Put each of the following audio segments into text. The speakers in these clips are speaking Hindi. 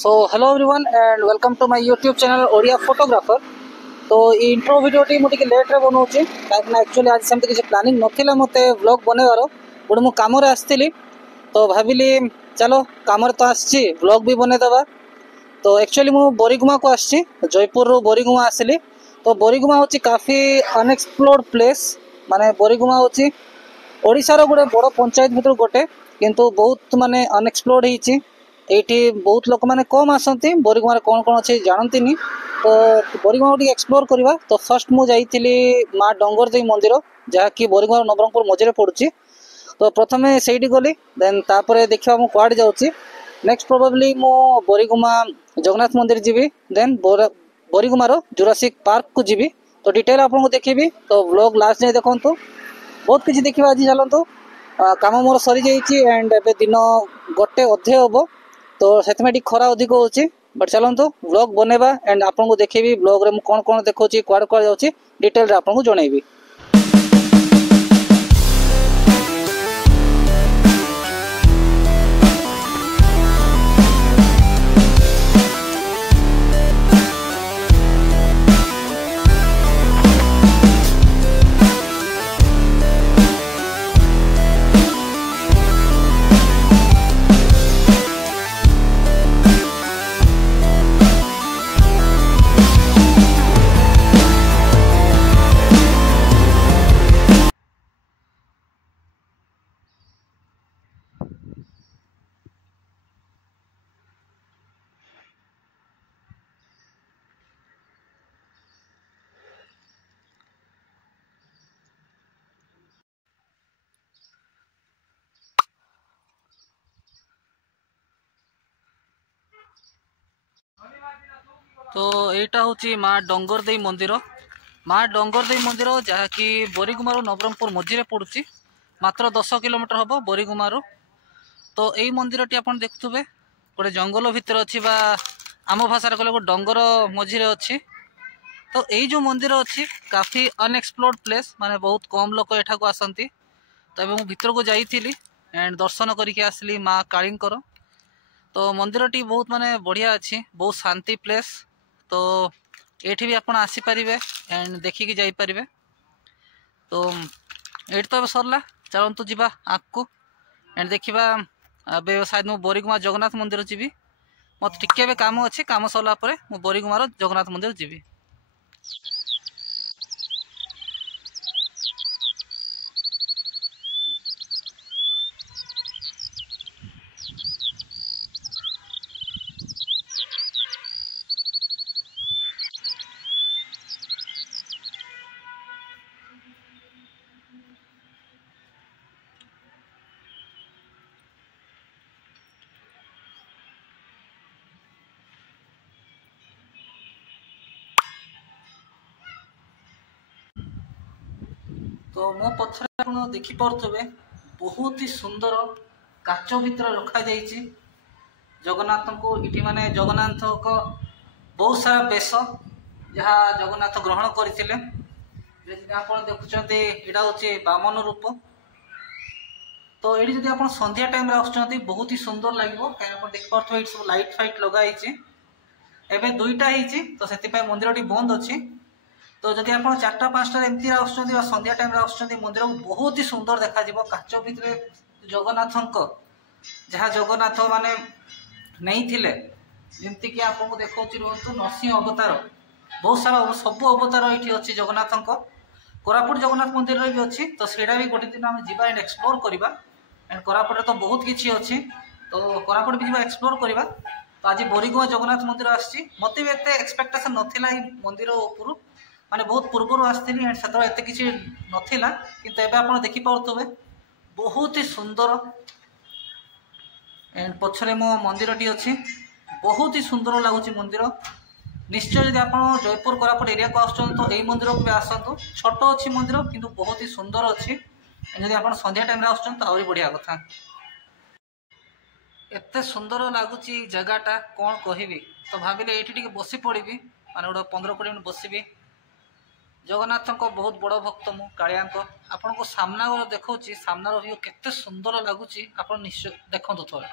So hello everyone and welcome to my YouTube channel Odia photographer. तो ये इंट्रो वीडियोटी मुझे लेट्रे बनाऊँगी कहीं एक्चुअली आज सेमती किसी प्लानिंग नाला मत व्लॉग बनइबार बट मु कम आसती तो भाविली चलो कम तो आसी व्लॉग भी बनईदेवा। तो एक्चुअली मु बोरीगुमा को आसी जयपुर रू बोरीगुमा आसली। तो बोरीगुमा हूँ काफ़ी अनएक्सप्लोर्ड प्लेस माने बोरीगुमा हूँ ओडिशार गोटे बड़ पंचायत भितर गोटे किंतु बहुत माने अनएक्सप्लोर्ड होती ये बहुत लोक मैंने कम आसती बोरीगुमा कौन कौन अच्छे जानती तो बोरीगुमा टी एक्सप्लोर करवा। तो फर्स्ट मुझे माँ डंगरदेई मंदिर जहाँकि बोरीगुमा नवरंगपुर मझे पड़ुची। तो प्रथम से गली देन तापर देखा मुझे कड़े जाऊँगी नेक्स्ट प्रोबेबली मु बोरीगुमा जगन्नाथ मंदिर जीवी देन बोरीगुमार जुरासिक पार्क को जीवी। तो डिटेल आपको देखी तो व्लॉग लास्ट जाए देखूँ बहुत किसी देखा आज चलतु कम मोर सरी जाइए एंड ए दिन गोटे अधे हम तो से खरा अधिक हो बट चलतु व्लॉग बनवा एंड आपको देखेबी व्लॉग रे कौन कौन देखो कुआड़े कुआड़े जाऊँगी डिटेल आपको जनइबी। तो यहाँ हूँ माँ डंगरदेई मंदिर जहाँकि बोरीगुमारू नवरंगपुर मझे पड़ुची मात्र 10 किलोमीटर हम बोरीगुमारू। तो यही मंदिर टी आप देखुवे गोटे जंगल भितर अच्छी आम भाषा कहले गोटे डंगर मझे अच्छी। तो यही जो मंदिर अच्छी काफ़ी अनएक्सप्लोर्ड प्लेस माने बहुत कम लोग एठा को आसती। तो मुझे भितर को जाइली एंड दर्शन करके आसली माँ कालींकर। तो मंदिर टी बहुत माने बढ़िया अच्छी बहुत शांति प्लेस। तो ये भी आप आसीपारे एंड देखिकी जापरें। तो ये तो सरला चलतु जी आग को एंड देखा शायद मु बोरीगुमा जगन्नाथ मंदिर जीवी मत टिके काम अच्छे काम सरला मु बोरीगुमार जगन्नाथ मंदिर जीवी। तो मो पथर आप देखिपे बहुत ही सुंदर काच भितर रखा जाइए जगन्नाथ को। इटी माने जगन्नाथ को बहुत सारा बेश जहाँ जगन्नाथ ग्रहण करते आप देखुं यहाँ हूँ बामन रूप। तो ये जब आप संध्या टाइम आसुँच बहुत ही सुंदर लगे कहीं देखिपे ये सब लाइट फाइट लगाई एवं दुईटा होती तो से मंदिर टी बंद अच्छी। तो जब आप 4टा-5टा एमती आसुँच संध्या टाइम आसुँच मंदिर को बहुत ही सुंदर देखा काच भितर जगन्नाथ जहाँ जगन्नाथ माने नहीं थिले जमती कि आपको देखा रुहतु नरसिंह अवतार बहुत सारा सब अवतार ये अच्छी जगन्नाथ कोरापुट जगन्नाथ मंदिर भी अच्छी। तो सेटा भी गोटे दिन आम जा एंड एक्सप्लोर करवा एंड कोरापुट तो बहुत किसी अच्छी तो कोरापुट भी जा एक्सप्लोर करवा। तो आज बोरीगुमा जगन्नाथ मंदिर आसी मत भी एत एक्सपेक्टेशन नाला मंदिर उपरू माने बहुत पूर्वर आसती एंड से एत कि नाला किंतु एबे आप देखिपे बहुत ही सुंदर एंड पछरे मो मंदिर टी अच्छी बहुत ही सुंदर लगुच मंदिर। निश्चय जब आप जयपुर कोरापुट एरिया को आसुँच तो यही मंदिर को भी आसतु छोट अच्छी मंदिर किंतु बहुत ही सुंदर अच्छी जब आप संध्या टाइम आसुँच तो आहरी बढ़िया कथा एत सुंदर लगुच जगहटा कौन कहबी। तो भाविले ये बसी पड़ी माने गोटे 15-20 मिनट बसबी जगन्नाथ को बहुत बड़ भक्त मु कालिया आपन को सामना देखा सामना व्यू केते सुंदर लगुच आप निश्चय देखु थोड़े।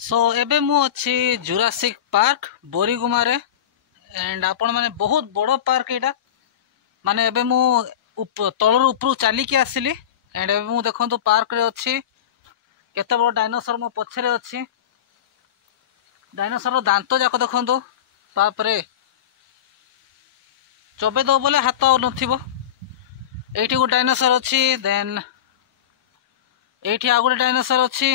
सो एबे मु अच्छी जुरासिक पार्क बोरीगुमा रे एंड आपण माने बहुत बड़ पार्क एटा माने एबे मु तलर ऊपर चलिकी आसिली एंड एबे मु देखंतु पार्क रे अच्छी केते बड़ डायनासोर मो पछरे अच्छी डायनासोर दांत जाक देखंतु बाप रे चबे दो बोले हाथ नथिबो एठी गो डायनासोर अच्छी देन एठी आ गोटे डायनासोर अच्छी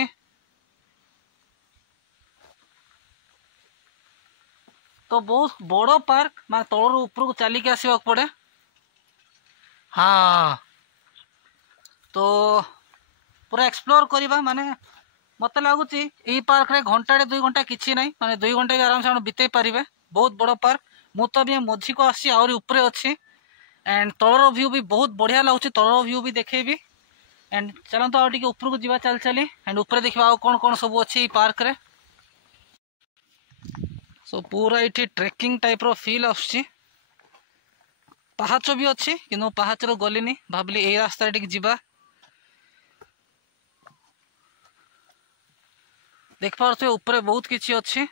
तो बहुत बड़ पार्क मैं तलर ऊपर को चलिकी आसवाक पड़े हाँ तो पूरा एक्सप्लोर करवा माने मत लगुच पार्क रे घंटा 2 घंटा किसी ना माने 2 घंटा भी आराम से बीते पारे बहुत बड़ पार्क मु तो अभी मझी को आसी आहरी ऊपर अच्छी एंड तलर व्यू भी बहुत बढ़िया लगुच तलर व्यू भी देखेबी एंड चलते आउ टे ऊपर को जीवा चल चली एंड ऊपर देखा कौन कौन सब अच्छी पार्क रे सो पूरा ये ट्रेकिंग टाइप रो फील आसुची पहाच भी अच्छी कि पहाच रो गलिनी भाविली ए रास्ता टिक जीवा देख पारे ऊपर बहुत किसी अच्छी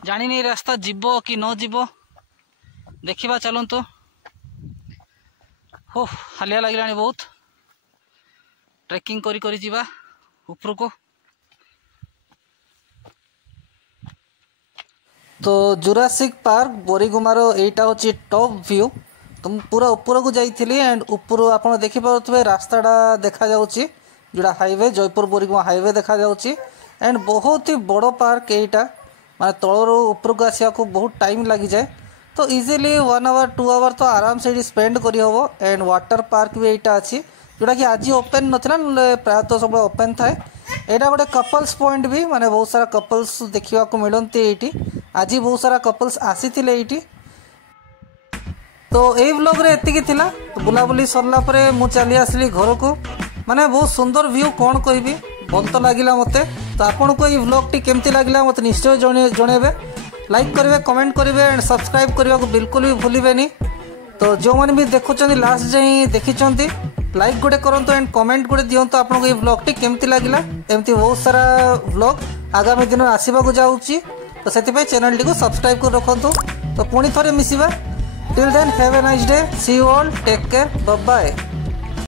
जानी नहीं रास्ता जीवो कि न जीवो देखा चलतु हो हालिया लगे बहुत ट्रेकिंग करी जीवा ऊपर को तो जुरासिक पार्क बोरीगुमार एटा हूँ टॉप व्यू तुम पूरा ऊपर को जाइली एंड ऊपर आप देखिपे रास्ताटा देखा जाउची जोड़ा हाईवे जयपुर बोरीगुमा हाईवे देखा जाउची एंड बहुत ही बड़ पार्क एटा माने तलर ऊपर को आसिया को बहुत टाइम लगी जाए तो इजीली 1 आवर 2 आवर तो आराम से स्पेंड करी हबो एंड वाटर पार्क भी एटा अच्छी जोड़ा कि आज ओपन नथिला प्रायतः सब ओपन थाए एटा गोटे कपल्स पॉइंट भी माने बहुत सारा कपल्स देखा मिलती एटी आज बहुत सारा कपल्स आसी एटी तो यही ब्लॉग रे एतिकी थिला तो बुलाबुली सरला परे मु चली आसली घर को माने बहुत सुंदर व्यू कौन कहबी भल तो लगिला मते तो आपन को ये ब्लॉग टी केमती लगिला मते निश्चय जणेबे लाइक करेंगे कमेंट करेंगे एंड सब्सक्राइब करने को बिल्कुल भी भूलिबेनी तो जो मैंने भी देखुं लास्ट जाए देखी लाइक गोटे करूँ एंड कमेंट गोटे दिंतु आपको ये ब्लॉग टी केमती लगिला एमती बहुत सारा ब्लॉग आगामी दिन आसवाक जाऊँगी तो से चैनल टी को सब्सक्राइब कर रखु तो पुणी थे मिसिबा till then have a nice day see you all take care bye bye.